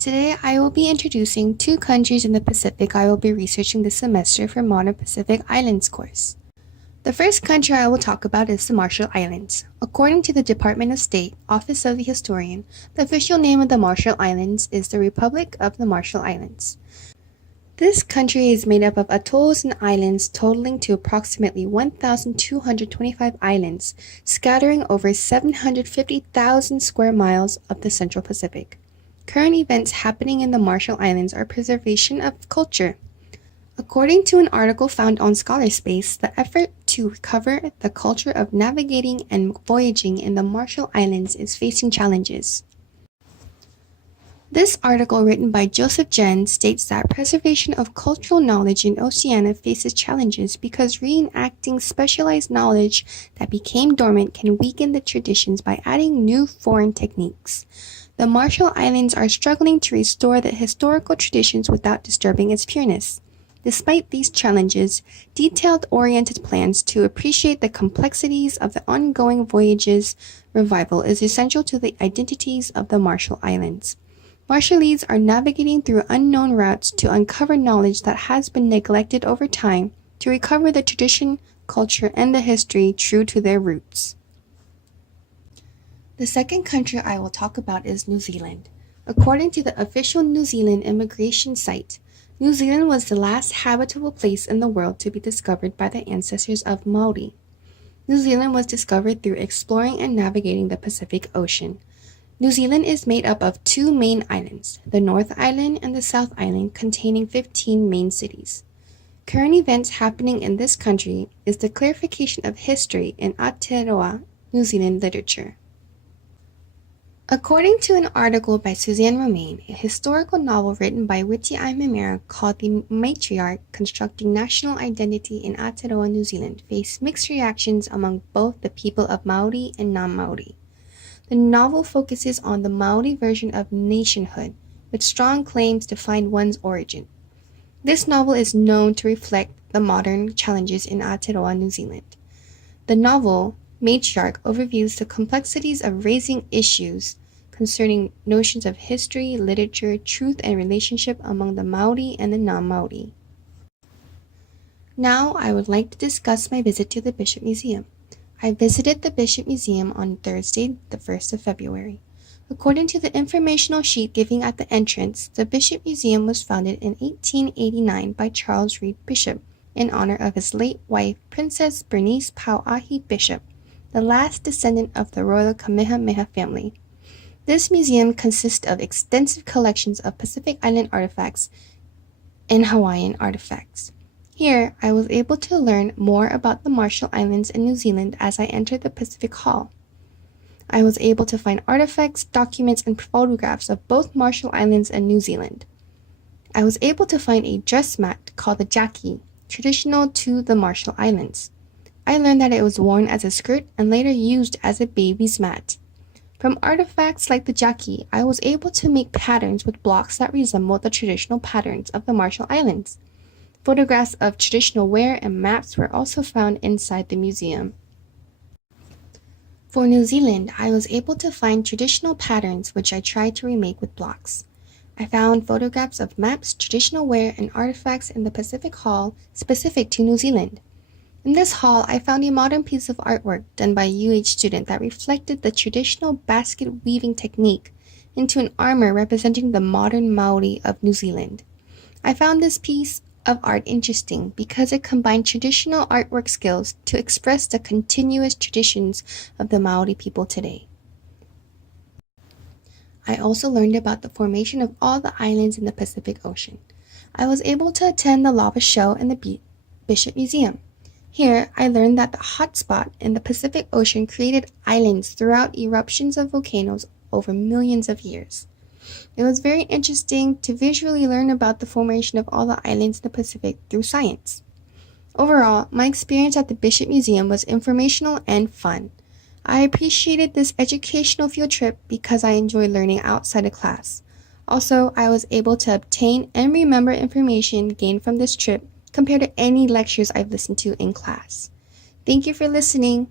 Today, I will be introducing two countries in the Pacific I will be researching this semester for Modern Pacific Islands course. The first country I will talk about is the Marshall Islands. According to the Department of State, Office of the Historian, the official name of the Marshall Islands is the Republic of the Marshall Islands. This country is made up of atolls and islands totaling to approximately 1,225 islands, scattering over 750,000 square miles of the Central Pacific. Current events happening in the Marshall Islands are preservation of culture. According to an article found on Scholarspace, the effort to recover the culture of navigating and voyaging in the Marshall Islands is facing challenges. This article, written by Joseph Jen, states that preservation of cultural knowledge in Oceania faces challenges because reenacting specialized knowledge that became dormant can weaken the traditions by adding new foreign techniques. The Marshall Islands are struggling to restore the historical traditions without disturbing its pureness. Despite these challenges, detailed-oriented plans to appreciate the complexities of the ongoing voyages revival is essential to the identities of the Marshall Islands. Marshallese are navigating through unknown routes to uncover knowledge that has been neglected over time to recover the tradition, culture, and the history true to their roots. The second country I will talk about is New Zealand. According to the official New Zealand immigration site, New Zealand was the last habitable place in the world to be discovered by the ancestors of Maori. New Zealand was discovered through exploring and navigating the Pacific Ocean. New Zealand is made up of two main islands, the North Island and the South Island, containing 15 main cities. Current events happening in this country is the clarification of history in Aotearoa, New Zealand literature. According to an article by Suzanne Romain, a historical novel written by Witi Aimamera called The Matriarch, Constructing National Identity in Aotearoa, New Zealand, faced mixed reactions among both the people of Maori and non-Maori. The novel focuses on the Maori version of nationhood, with strong claims to find one's origin. This novel is known to reflect the modern challenges in Aotearoa, New Zealand. The novel, Matriarch, overviews the complexities of raising issues concerning notions of history, literature, truth, and relationship among the Maori and the non-Maori. Now, I would like to discuss my visit to the Bishop Museum. I visited the Bishop Museum on Thursday, the 1st of February. According to the informational sheet given at the entrance, the Bishop Museum was founded in 1889 by Charles Reed Bishop in honor of his late wife, Princess Bernice Pauahi Bishop, the last descendant of the royal Kamehameha family. This museum consists of extensive collections of Pacific Island artifacts and Hawaiian artifacts. Here, I was able to learn more about the Marshall Islands in New Zealand as I entered the Pacific Hall. I was able to find artifacts, documents, and photographs of both Marshall Islands and New Zealand. I was able to find a dress mat called the jaki, traditional to the Marshall Islands. I learned that it was worn as a skirt and later used as a baby's mat. From artifacts like the jaki, I was able to make patterns with blocks that resembled the traditional patterns of the Marshall Islands. Photographs of traditional wear and maps were also found inside the museum. For New Zealand, I was able to find traditional patterns which I tried to remake with blocks. I found photographs of maps, traditional wear, and artifacts in the Pacific Hall specific to New Zealand. In this hall, I found a modern piece of artwork done by a UH student that reflected the traditional basket weaving technique into an armor representing the modern Maori of New Zealand. I found this piece of art interesting because it combined traditional artwork skills to express the continuous traditions of the Maori people today. I also learned about the formation of all the islands in the Pacific Ocean. I was able to attend the lava show in the Bishop Museum. Here, I learned that the hotspot in the Pacific Ocean created islands throughout eruptions of volcanoes over millions of years. It was very interesting to visually learn about the formation of all the islands in the Pacific through science. Overall, my experience at the Bishop Museum was informational and fun. I appreciated this educational field trip because I enjoy learning outside of class. Also, I was able to obtain and remember information gained from this trip compared to any lectures I've listened to in class. Thank you for listening.